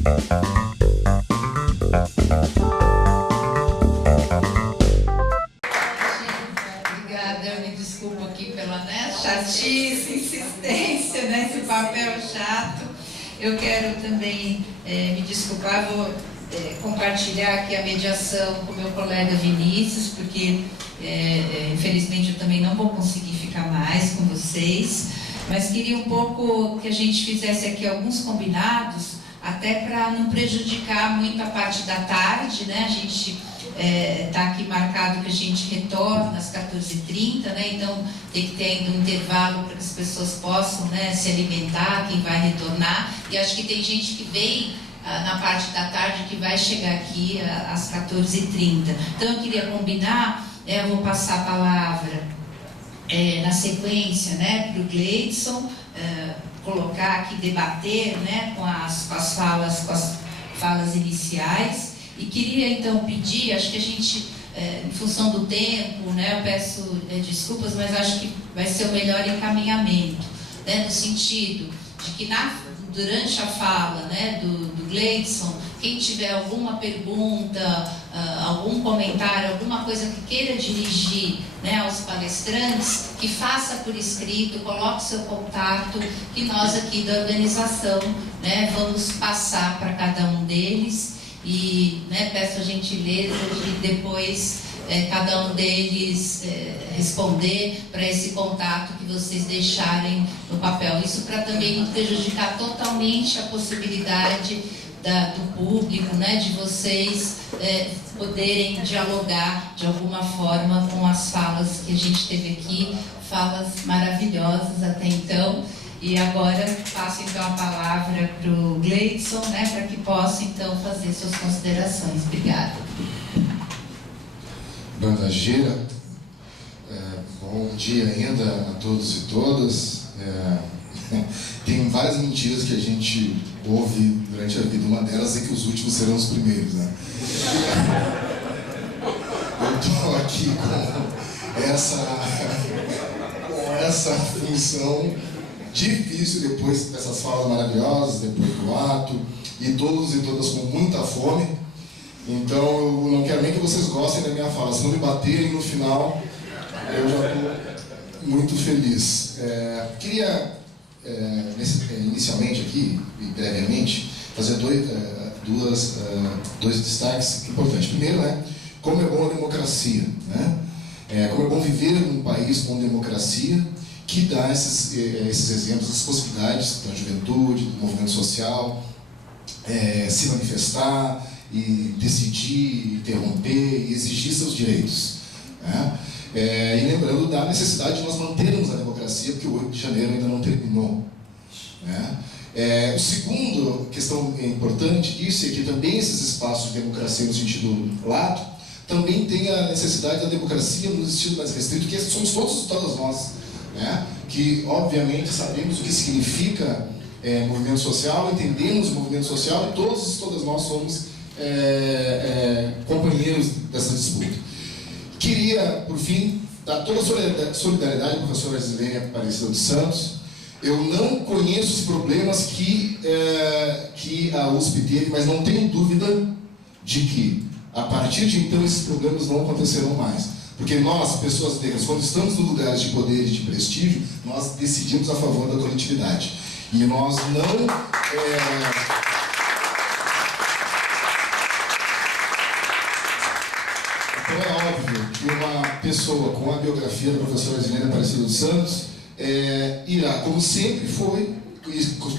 Obrigada, eu me desculpo aqui pela chatice, insistência nesse papel chato. Eu quero também me desculpar, vou compartilhar aqui a mediação com meu colega Vinícius, porque infelizmente eu também não vou conseguir ficar mais com vocês, mas queria um pouco que a gente fizesse aqui alguns combinados, até para não prejudicar muito a parte da tarde, né? A gente está aqui marcado que a gente retorna às 14h30, né? Então tem que ter ainda um intervalo para que as pessoas possam, né, se alimentar, quem vai retornar. E acho que tem gente que vem na parte da tarde que vai chegar aqui às 14h30. Então eu queria combinar, eu vou passar a palavra na sequência, né, para o Gleidson, colocar aqui, debater, né, com as falas iniciais. E queria então pedir, acho que a gente, em função do tempo, né, eu peço desculpas, mas acho que vai ser o melhor encaminhamento, né, no sentido de que durante a fala, né, do Gleidson, quem tiver alguma pergunta, algum comentário, alguma coisa que queira dirigir, né, aos palestrantes, que faça por escrito, coloque seu contato, que nós aqui da organização, né, vamos passar para cada um deles. E, né, peço a gentileza de depois cada um deles responder para esse contato que vocês deixarem no papel. Isso para também não prejudicar totalmente a possibilidade do público, né, de vocês poderem dialogar de alguma forma com as falas que a gente teve aqui, falas maravilhosas até então. E agora passo então a palavra para o Gleidson, né, para que possa então fazer suas considerações. Obrigada. Banda Gira, bom dia ainda a todos e todas. Tem várias mentiras que a gente ouve durante a vida. Uma delas é que os últimos serão os primeiros, né? Eu estou aqui com essa função difícil depois dessas falas maravilhosas, depois do ato, e todos e todas com muita fome. Então eu não quero nem que vocês gostem da minha fala. Se não me baterem no final, eu já estou muito feliz. Queria inicialmente aqui, e brevemente, fazer dois destaques importantes. Primeiro, né, como é bom a democracia, né? Como é bom viver num país com democracia, que dá esses exemplos, essas possibilidades da juventude, do movimento social, se manifestar e decidir, interromper e exigir seus direitos, né? E lembrando da necessidade de nós mantermos a democracia, porque o 8 de janeiro ainda não terminou, né? O segundo questão importante disso é que também esses espaços de democracia no sentido lato também tem a necessidade da democracia no sentido mais restrito, que somos todas nós, né? Que obviamente sabemos o que significa movimento social, entendemos o movimento social e todas nós somos companheiros dessa disputa. Queria, por fim, dar toda a solidariedade à professora Isilene Aparecida dos Santos. Eu não conheço os problemas que a USP teve, mas não tenho dúvida de que, a partir de então, esses problemas não acontecerão mais. Porque nós, pessoas negras, quando estamos nos lugares de poder e de prestígio, nós decidimos a favor da coletividade. E nós não... Então é óbvio que uma pessoa com a biografia da professora Isilene Aparecida dos Santos irá, como sempre foi,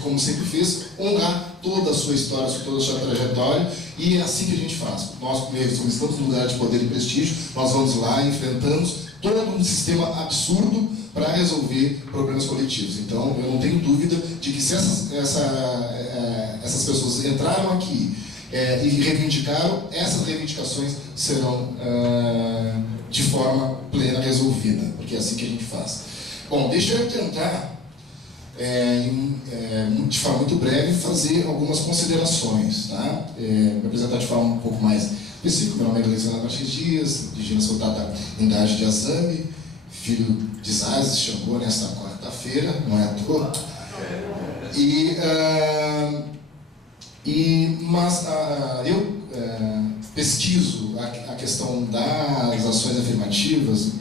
como sempre fez, honrar toda a sua história, toda a sua trajetória, e é assim que a gente faz. Nós, como estamos no lugar de poder e prestígio, nós vamos lá e enfrentamos todo um sistema absurdo para resolver problemas coletivos. Então, eu não tenho dúvida de que se essas pessoas entraram aqui e reivindicaram, essas reivindicações serão de forma plena resolvida, porque é assim que a gente faz. Bom, deixa eu tentar, de forma muito breve, fazer algumas considerações, tá? Me apresentar de forma um pouco mais específica. Meu nome é Alexandre Martins Dias, indígena soldado Indade de Azambi, filho de Zazes, chegou nesta quarta-feira, não é à toa. E Mas eu pesquiso a questão das ações afirmativas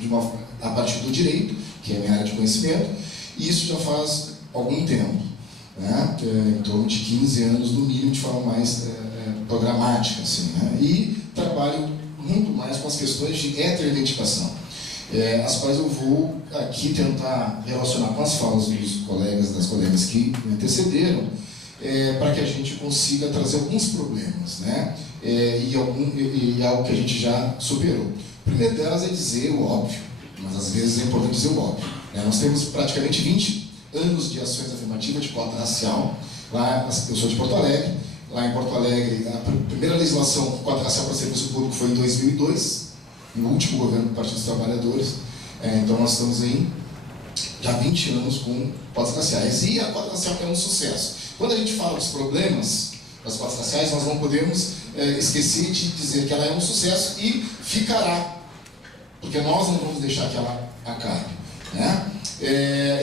a partir do direito, que é a minha área de conhecimento, e isso já faz algum tempo, né? Em torno de 15 anos no mínimo, de forma mais programática, assim, né? E trabalho muito mais com as questões de heteroidentificação, as quais eu vou aqui tentar relacionar com as falas dos colegas, das colegas que me antecederam, para que a gente consiga trazer alguns problemas, né? E algo que a gente já superou. O primeiro delas é dizer o óbvio, mas às vezes é importante dizer o óbvio, né? Nós temos praticamente 20 anos de ações afirmativas de cota racial. Lá, eu sou de Porto Alegre. Lá em Porto Alegre, a primeira legislação de cota racial para serviço público foi em 2002, no último governo do Partido dos Trabalhadores. Então nós estamos aí já há 20 anos com cotas raciais. E a cota racial é um sucesso. Quando a gente fala dos problemas das cotas raciais, nós não podemos esquecer de dizer que ela é um sucesso e ficará, porque nós não vamos deixar que ela acabe, né?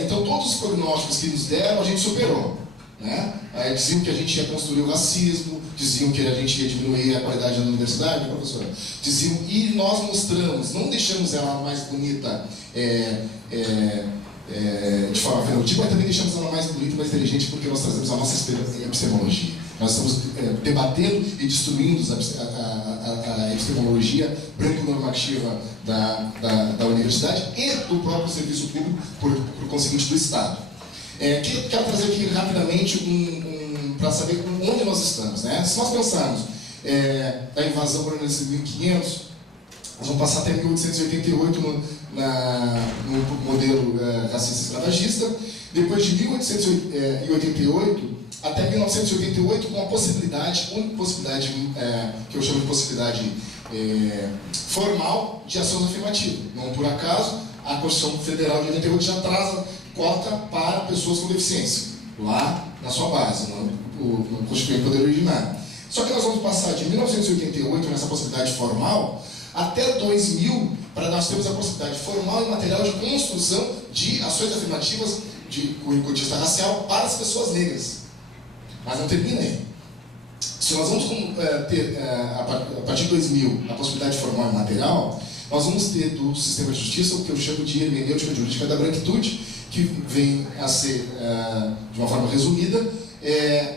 Então todos os prognósticos que nos deram, a gente superou, né? Diziam que a gente ia construir o racismo, diziam que a gente ia diminuir a qualidade da universidade, né, professora? Diziam, e nós mostramos, não deixamos ela mais bonita de forma fenotípica, mas também deixamos ela mais bonita e mais inteligente, porque nós trazemos a nossa epistemologia. Nós estamos debatendo e destruindo a epistemologia branco-normativa da universidade e do próprio serviço público, por conseguinte, do Estado. Quero trazer aqui rapidamente para saber onde nós estamos, né? Se nós pensarmos da invasão colonialista de 1500, nós vamos passar até 1888 no modelo racista escravagista, depois de 1888 até 1988, com a possibilidade, única possibilidade que eu chamo de possibilidade formal de ações afirmativas. Não por acaso, a Constituição Federal de 88 já traz cota para pessoas com deficiência, lá na sua base, no Constituinte Poder Originário. Só que nós vamos passar de 1988, nessa possibilidade formal, até 2000, para nós termos a possibilidade formal e material de construção de ações afirmativas com o cotista racial para as pessoas negras. Mas não termina aí. Se nós vamos ter, a partir de 2000, a possibilidade formal e material, nós vamos ter do sistema de justiça o que eu chamo de hermenêutica jurídica da branquitude, que vem a ser, de uma forma resumida,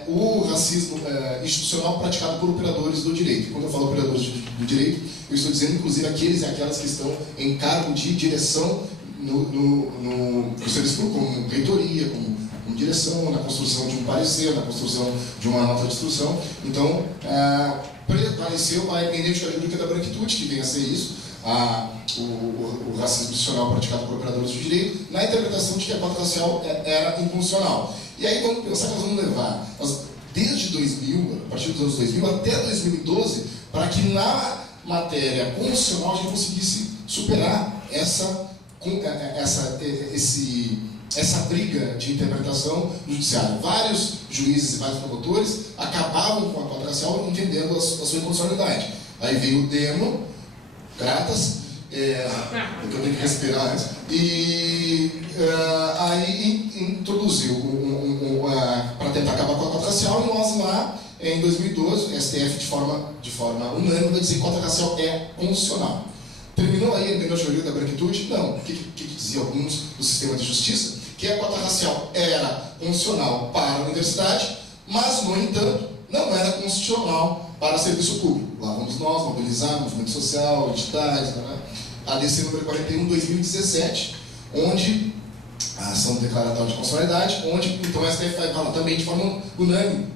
o racismo institucional praticado por operadores do direito. Quando eu falo operadores do direito, eu estou dizendo inclusive aqueles e aquelas que estão em cargo de direção no serviço público, como reitoria, como direção, na construção de um parecer, na construção de uma nota de instrução. Então, prevaleceu a hermenêutica jurídica da branquitude, que vem a ser isso, o racismo institucional praticado por operadores do direito, na interpretação de que a cota racial era inconstitucional. E aí vamos pensar que nós vamos levar, desde 2000, a partir dos anos 2000 até 2012, para que na matéria constitucional a gente conseguisse superar essa briga de interpretação no judiciário. Vários juízes e vários promotores acabavam com a cota racial entendendo a sua inconstitucionalidade. Aí veio o Demo, Gratas, eu tenho que respirar antes, e aí introduziu para tentar acabar com a cota racial, e nós lá, em 2012, o STF de forma unânime vai dizer que cota racial é constitucional. Terminou aí a hermenêutica da branquitude? Não. O que diziam alguns do sistema de justiça? Que a cota racial era constitucional para a universidade, mas, no entanto, não era constitucional para serviço público. Lá vamos nós mobilizar, movimento social, entidades, a DC número 41, 2017, onde a ação declaratória de constitucionalidade, onde então a STF vai falar também de forma unânime.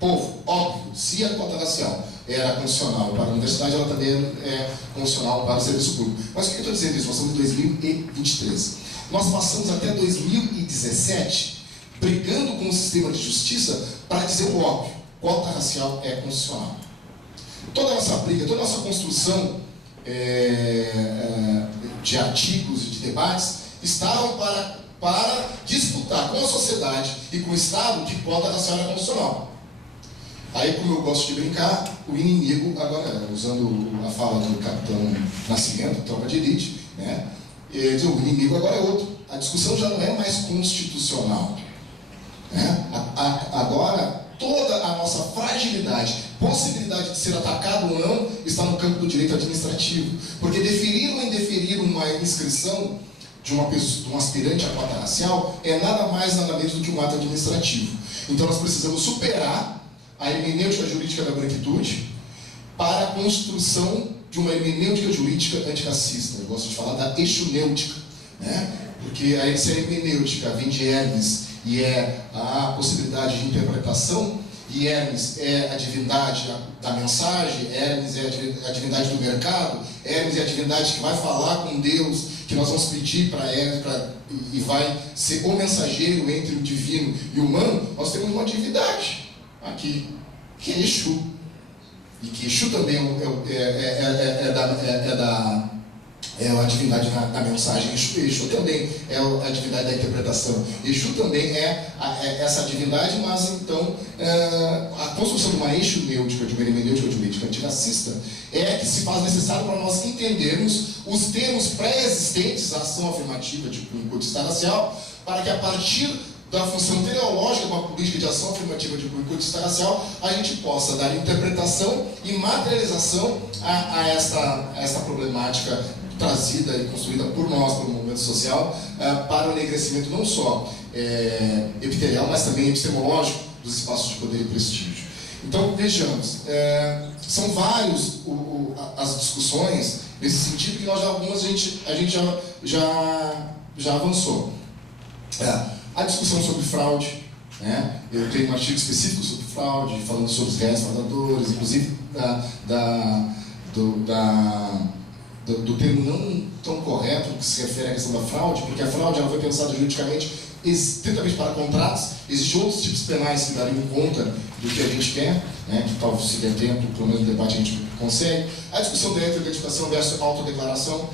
Povo, óbvio, se a cota racial era constitucional para a universidade, ela também é constitucional para o serviço público. Mas por que eu estou dizendo isso? Nós estamos em 2023. Nós passamos até 2017 brigando com o sistema de justiça para dizer o óbvio: cota racial é constitucional. Toda a nossa briga, toda a nossa construção de artigos e de debates estavam para disputar com a sociedade e com o Estado que cota racial é constitucional. Aí, como eu gosto de brincar, o inimigo, agora, usando a fala do capitão Nascimento, tropa de elite, né? O inimigo agora é outro. A discussão já não é mais constitucional, né? Agora, toda a nossa fragilidade, possibilidade de ser atacado ou não, está no campo do direito administrativo. Porque deferir ou indeferir uma inscrição de um aspirante à cota racial é nada mais, nada menos do que um ato administrativo. Então nós precisamos superar a hermenêutica jurídica da branquitude para a construção de uma hermenêutica jurídica antirracista. Eu gosto de falar da exunêutica, né? Porque se a hermenêutica vem de Hermes e é a possibilidade de interpretação, e Hermes é a divindade da mensagem, Hermes é a divindade do mercado, Hermes é a divindade que vai falar com Deus, que nós vamos pedir para Hermes e vai ser o mensageiro entre o divino e o humano. Nós temos uma divindade aqui, que é Exu. E que Exu também é a divindade da mensagem. Exu também é a divindade da interpretação. Exu também é essa divindade, mas então a construção de uma exunêutica, de uma hermenêutica jurídica antirracista é que se faz necessário para nós entendermos os termos pré-existentes à ação afirmativa de cunho codicista racial, para que a partir da função teleológica de uma política de ação afirmativa de cunho codicista racial, a gente possa dar interpretação e materialização a esta problemática trazida e construída por nós, pelo movimento social, para o enegrecimento não só epitelial, mas também epistemológico dos espaços de poder e prestígio. Então, vejamos, são vários as discussões nesse sentido, que algumas a gente já avançou. A discussão sobre fraude, né? Eu tenho um artigo específico sobre fraude, falando sobre os réis fraudadores, inclusive do termo não tão correto que se refere à questão da fraude, porque a fraude ela foi pensada juridicamente estritamente para contratos. Existem outros tipos penais que dariam conta do que a gente quer, né? Que talvez se der tempo, pelo menos no debate a gente consegue. A discussão da heteroidentificação versus autodeclaração,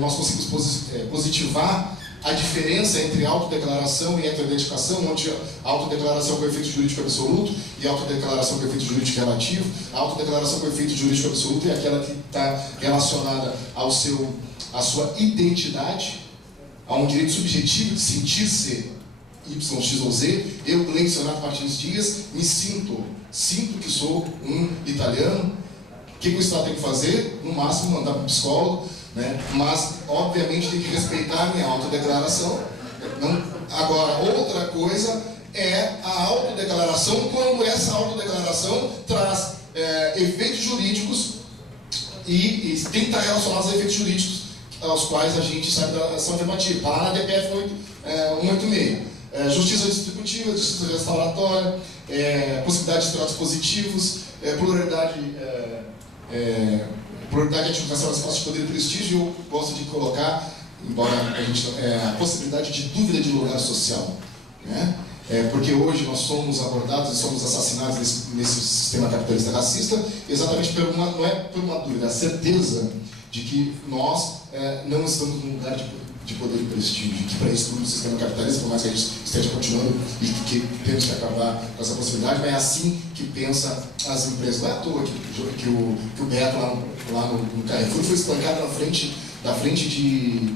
nós conseguimos positivar a diferença entre autodeclaração e heteroidentificação, onde a autodeclaração com efeito jurídico absoluto e a autodeclaração com efeito jurídico relativo. A autodeclaração com efeito jurídico absoluto é aquela que está relacionada à sua identidade, a um direito subjetivo de sentir-se Y, X ou Z. Eu, Gleison Renato Martins Dias, me sinto que sou um italiano. O que o Estado tem que fazer? No máximo, mandar para o psicólogo, né? Mas, obviamente, tem que respeitar a minha autodeclaração. Agora, outra coisa é a autodeclaração, quando essa autodeclaração traz efeitos jurídicos e tem que estar relacionados a efeitos jurídicos aos quais a gente sabe da ação afirmativa. Está lá na DPF 186. Justiça distributiva, justiça restauratória, possibilidade de tratos positivos, pluralidade de ativação das espaços de poder e prestígio. Eu gosto de colocar, embora a possibilidade de dúvida de lugar social, né? Porque hoje nós somos abordados e somos assassinados nesse sistema capitalista racista exatamente não é por uma dúvida, a certeza de que nós não estamos num lugar de poder e prestígio, que para isso tudo o sistema capitalista, por mais que a gente esteja continuando e que temos que acabar com essa possibilidade, mas é assim que pensa as empresas. Não é à toa que o Beto lá no Carrefour foi espancado da frente de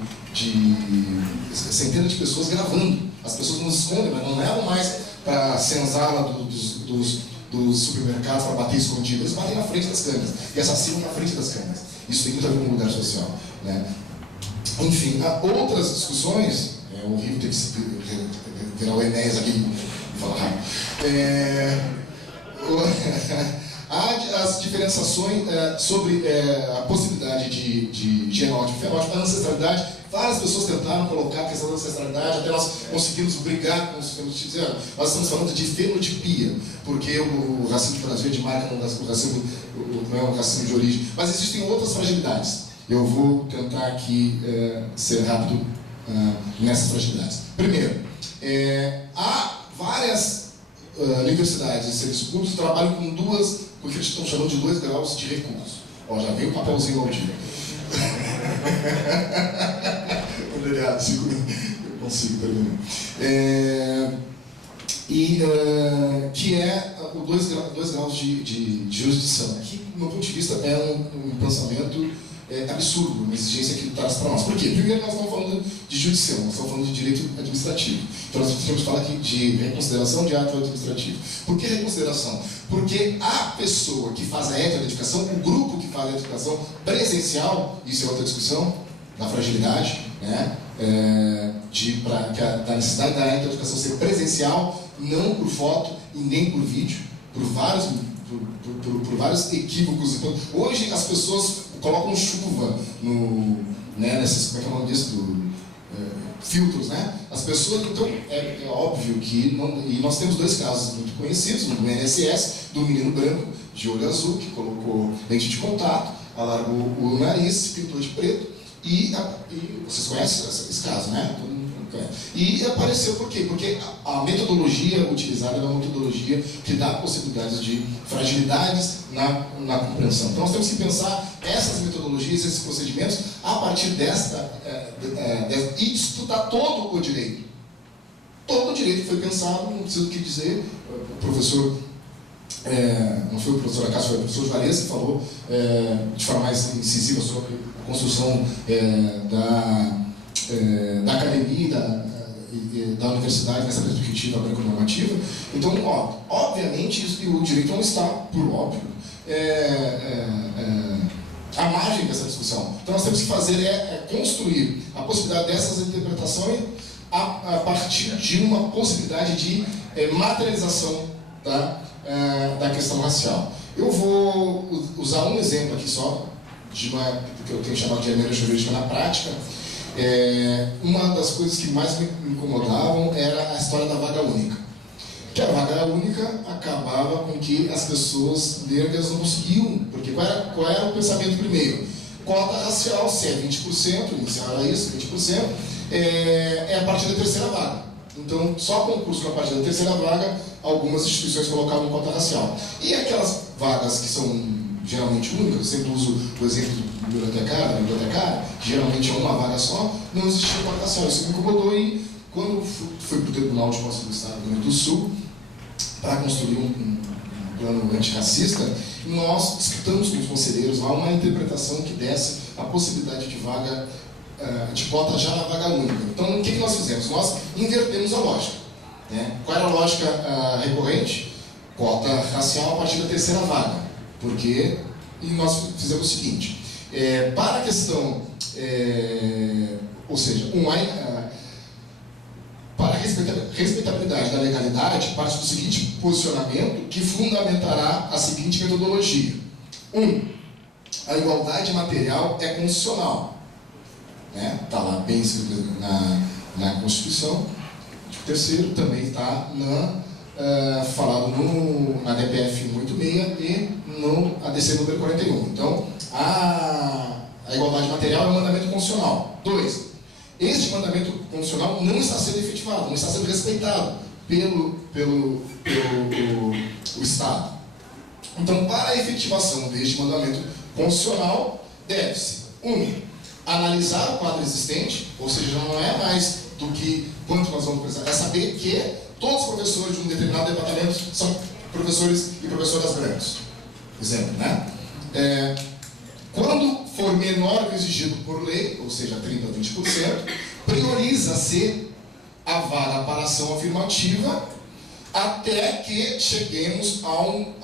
centenas de pessoas gravando. As pessoas não escondem, mas não levam mais para a senzala dos supermercados para bater escondido. Eles batem na frente das câmeras e assassinam na frente das câmeras. Isso tem muito a ver com o lugar social, né? Enfim, há outras discussões. É horrível ter que virar o Enéas aqui e falar rápido. Há as diferenciações sobre a possibilidade de genótipo, fenótipo, a ancestralidade. Várias pessoas tentaram colocar a questão da ancestralidade, até nós conseguimos brigar com os fenotipos. Nós estamos falando de fenotipia, porque o racismo de Brasil é de marca, não é um racismo de origem. Mas existem outras fragilidades. Eu vou tentar aqui ser rápido nessas fragilidades. Primeiro, há várias universidades e serviços públicos que trabalham com o que eles estão chamando de 2 graus de recurso. Ó, já veio o papelzinho Aldinho. Obrigado, 5 minutos. Eu consigo terminar. Que é o 2 graus de jurisdição, que, do meu ponto de vista, é um pensamento absurdo, uma exigência que traz para nós. Por quê? Primeiro, nós estamos falando de judicial, nós estamos falando de direito administrativo. Então, nós temos que falar aqui de reconsideração de ato administrativo. Por que reconsideração? Porque a pessoa que faz a educação, o grupo que faz a educação presencial, isso é outra discussão, da fragilidade, né? Da necessidade da educação ser presencial, não por foto e nem por vídeo, por vários equívocos. Hoje as pessoas colocam chuva nessas, como é que é o nome disso? Filtros, né? As pessoas, então, é óbvio que não, e nós temos dois casos muito conhecidos, no INSS, do menino branco de olho azul, que colocou lente de contato, alargou o nariz, se pintou de preto, e vocês conhecem esse caso, né? E apareceu por quê? Porque a metodologia utilizada é uma metodologia que dá possibilidades de fragilidades na compreensão. Então nós temos que pensar essas metodologias, esses procedimentos, a partir e estudar todo o direito. Todo o direito foi pensado, não preciso que dizer, o professor, não foi o professor Acácio, foi o professor Juarez que falou de forma mais incisiva sobre a construção da academia e da universidade nessa perspectiva branco-normativa. Então, obviamente, o direito não está, por óbvio, à margem dessa discussão. Então, nós temos que fazer construir a possibilidade dessas interpretações a partir de uma possibilidade de materialização da questão racial. Eu vou usar um exemplo aqui só, do que eu tenho chamado de hermenêutica jurídica na prática. Uma das coisas que mais me incomodavam era a história da vaga única. Que a vaga única acabava com que as pessoas negras não conseguiam, porque qual era o pensamento primeiro? Cota racial, se é 20%, inicial era isso, 20%, é a partir da terceira vaga. Então, só concurso com a partir da terceira vaga, algumas instituições colocavam cota racial. E aquelas vagas que são geralmente únicas, eu sempre uso o exemplo do bibliotecário, que geralmente é uma vaga só, não existia cota racial. Isso me incomodou e, quando fui para o Tribunal de Contas do Estado do Rio Grande do Sul, para construir um plano antirracista, nós discutamos com os conselheiros lá uma interpretação que desse a possibilidade de vaga, de cota já na vaga única. Então, o que nós fizemos? Nós invertemos a lógica. Né? Qual era a lógica recorrente? Cota racial a partir da terceira vaga. Porque nós fizemos o seguinte, para a questão, ou seja, para a respeitabilidade da legalidade, parte do seguinte posicionamento que fundamentará a seguinte metodologia. A igualdade material é constitucional. Está lá bem escrito na Constituição. O terceiro também está falado na DPF 186 e no ADC número 41. Então, a igualdade material é um mandamento constitucional. 2. Este mandamento constitucional não está sendo efetivado, não está sendo respeitado pelo Estado. Então, para a efetivação deste mandamento constitucional, deve-se, analisar o quadro existente, ou seja, não é mais do que quanto nós vamos precisar, é saber que todos os professores de um determinado departamento são professores e professoras brancos. Exemplo, né? Quando for menor que o exigido por lei, ou seja, 30% a 20%, prioriza-se a vaga para ação afirmativa até que cheguemos ao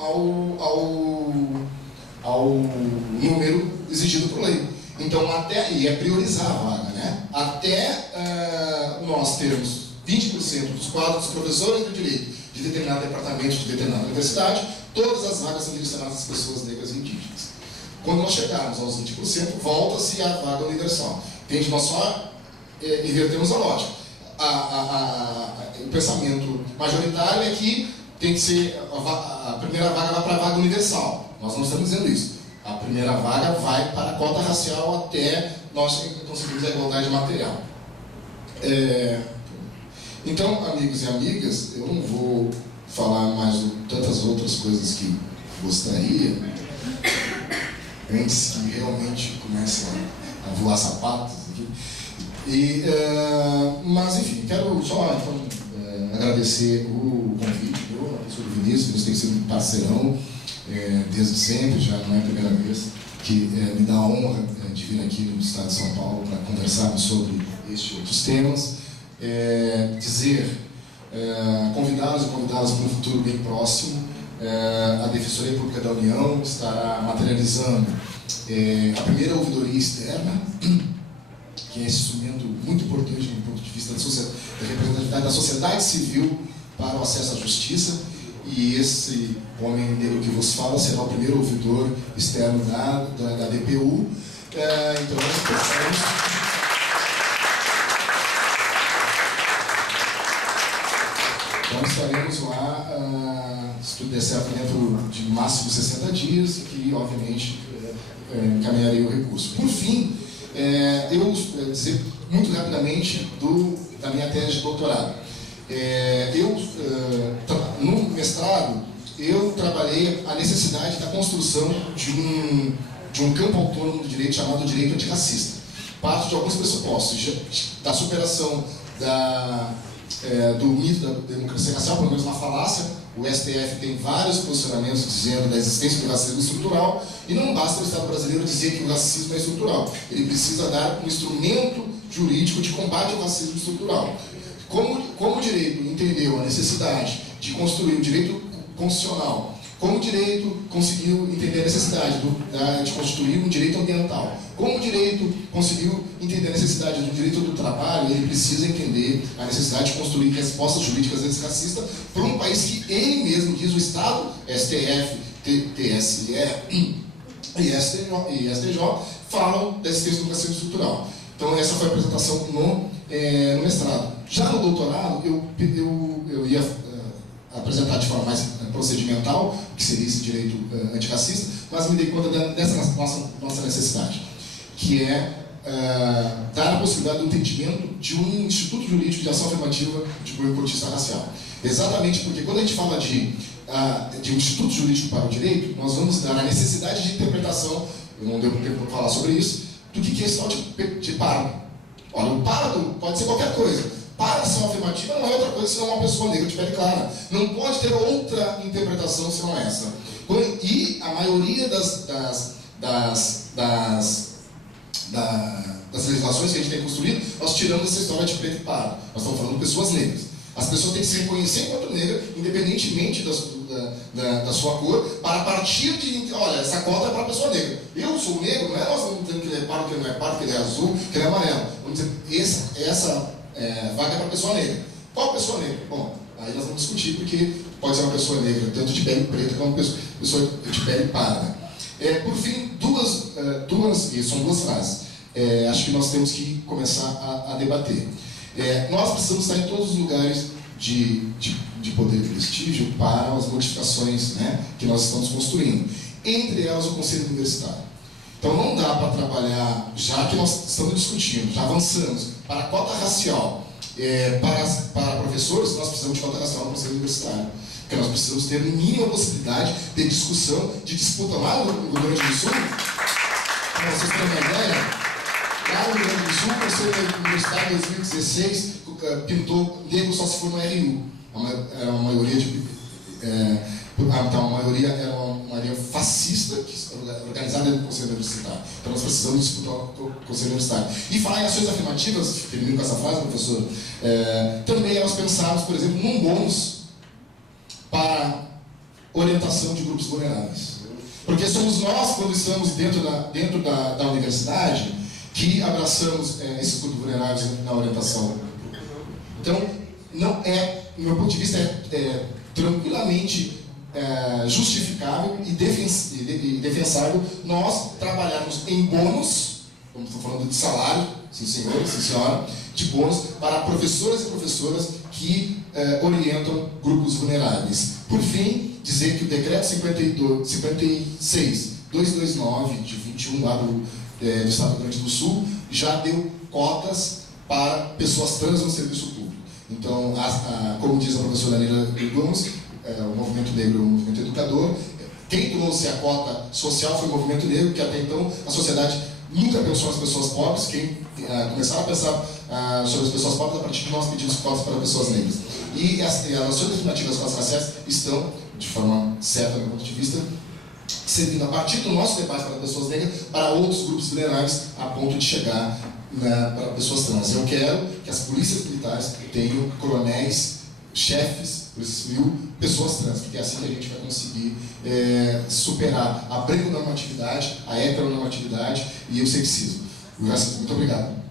número exigido por lei. Então, e é priorizar a vaga, né? Até nós termos 20% dos quadros dos professores de direito de determinado departamento, de determinada universidade, todas as vagas são direcionadas às pessoas negras e indígenas. Quando nós chegarmos aos 20%, volta-se a vaga universal. Entende? Nós só invertemos a lógica. O pensamento majoritário é que tem que ser a primeira vaga vai para a vaga universal. Nós não estamos dizendo isso. A primeira vaga vai para a cota racial até nós conseguirmos a igualdade material. Então, amigos e amigas, eu não vou falar mais de tantas outras coisas que gostaria, antes que realmente comece a voar sapatos aqui. Mas, enfim, quero só agradecer o convite, professor Vinícius tem sido um parceirão desde sempre, já não é a primeira vez que me dá a honra de vir aqui no estado de São Paulo para conversarmos sobre estes outros temas. Convidá-los e convidá-las para um futuro bem próximo. A Defensoria Pública da União estará materializando a primeira ouvidoria externa, que é esse instrumento muito importante do ponto de vista da representatividade da sociedade civil para o acesso à justiça, e esse homem negro que vos fala será o primeiro ouvidor externo da DPU. Então, estaremos lá, se tudo der certo, dentro de máximo 60 dias, que obviamente encaminharei o recurso. Por fim, eu dizer muito rapidamente da minha tese de doutorado. No mestrado, eu trabalhei a necessidade da construção de um campo autônomo do direito chamado direito antirracista. Parto de alguns pressupostos, da superação do mito da democracia racial, pelo menos uma falácia. O STF tem vários posicionamentos dizendo da existência do racismo estrutural, e não basta o Estado brasileiro dizer que o racismo é estrutural. Ele precisa dar um instrumento jurídico de combate ao racismo estrutural. Como o direito entendeu a necessidade de construir o direito constitucional, como o direito conseguiu entender a necessidade de constituir um direito ambiental, como o direito conseguiu entender a necessidade do direito do trabalho, ele precisa entender a necessidade de construir respostas jurídicas antirracistas para um país que ele mesmo diz, o Estado, STF, TSE e STJ, falam da existência do racismo estrutural. Então essa foi a apresentação no mestrado. Já no doutorado, eu ia apresentar de forma mais procedimental, o que seria esse direito antirracista, mas me dei conta dessa nossa necessidade, que é dar a possibilidade do entendimento de um instituto jurídico de ação afirmativa de boicotista racial. Exatamente porque quando a gente fala de um instituto jurídico para o direito, nós vamos dar a necessidade de interpretação, eu não deu tempo para falar sobre isso, do que é esse tal de pardo. Olha, o pardo pode ser qualquer coisa. Para ação afirmativa não é outra coisa senão uma pessoa negra de pele clara. Não pode ter outra interpretação senão essa. E a maioria das legislações que a gente tem construído, nós tiramos essa história de preto e pardo. Nós estamos falando de pessoas negras. As pessoas têm que se reconhecer enquanto negra, independentemente da sua cor, para partir de, olha, essa cota é para a pessoa negra. Eu sou negro, não é nós vamos dizendo que ele é pardo, que ele não é pardo, que ele é azul, que ele é amarelo. Vamos dizer, essa vaga é para a pessoa negra. Qual pessoa negra? Bom, aí nós vamos discutir, porque pode ser uma pessoa negra, tanto de pele preta como uma pessoa de pele parda. Por fim, e são duas frases. Acho que nós temos que começar a debater. Nós precisamos estar em todos os lugares de poder e prestígio para as modificações, né, que nós estamos construindo. Entre elas, o Conselho Universitário. Então, não dá para trabalhar, já que nós estamos discutindo, já avançamos, para a cota racial, para professores, nós precisamos de cota racial no Conselho Universitário. Porque nós precisamos ter, no mínimo, a possibilidade de discussão, de disputa lá no Rio Grande do Sul. Para vocês terem uma ideia, lá no Rio Grande do Sul, o Conselho Universitário, em 2016, pintou negro só se for no RU. Era uma maioria uma maioria fascista, organizada no Conselho Universitário. Então nós precisamos disputar o Conselho Universitário. E falar em ações afirmativas, termino com essa frase, professor, também nós pensamos, por exemplo, num bônus para orientação de grupos vulneráveis. Porque somos nós, quando estamos dentro da universidade, que abraçamos esses grupos vulneráveis na orientação. Então, do meu ponto de vista, tranquilamente justificável e defensável nós trabalharmos em bônus, como estou falando de salário, sim senhor, sim senhora, de bônus para professoras e professoras que orientam grupos vulneráveis. Por fim, dizer que o decreto 56.229, de 21 lá do Estado do Rio Grande do Sul, já deu cotas para pessoas trans no serviço público. Então, como diz a professora Anila Gomes, o movimento negro é um movimento educador. Quem trouxe a cota social foi o movimento negro, que até então a sociedade nunca pensou nas pessoas pobres. Quem começaram a pensar sobre as pessoas pobres a partir de nós pedimos cotas para pessoas negras. E as ações afirmativas com as raciais estão, de forma certa, do meu ponto de vista, servindo a partir do nosso debate para pessoas negras, para outros grupos vulneráveis, a ponto de chegar para pessoas trans. Eu quero que as polícias militares tenham coronéis, chefes, polícia civil, pessoas trans, porque é assim que a gente vai conseguir superar a branconormatividade, a heteronormatividade e o sexismo. Muito obrigado.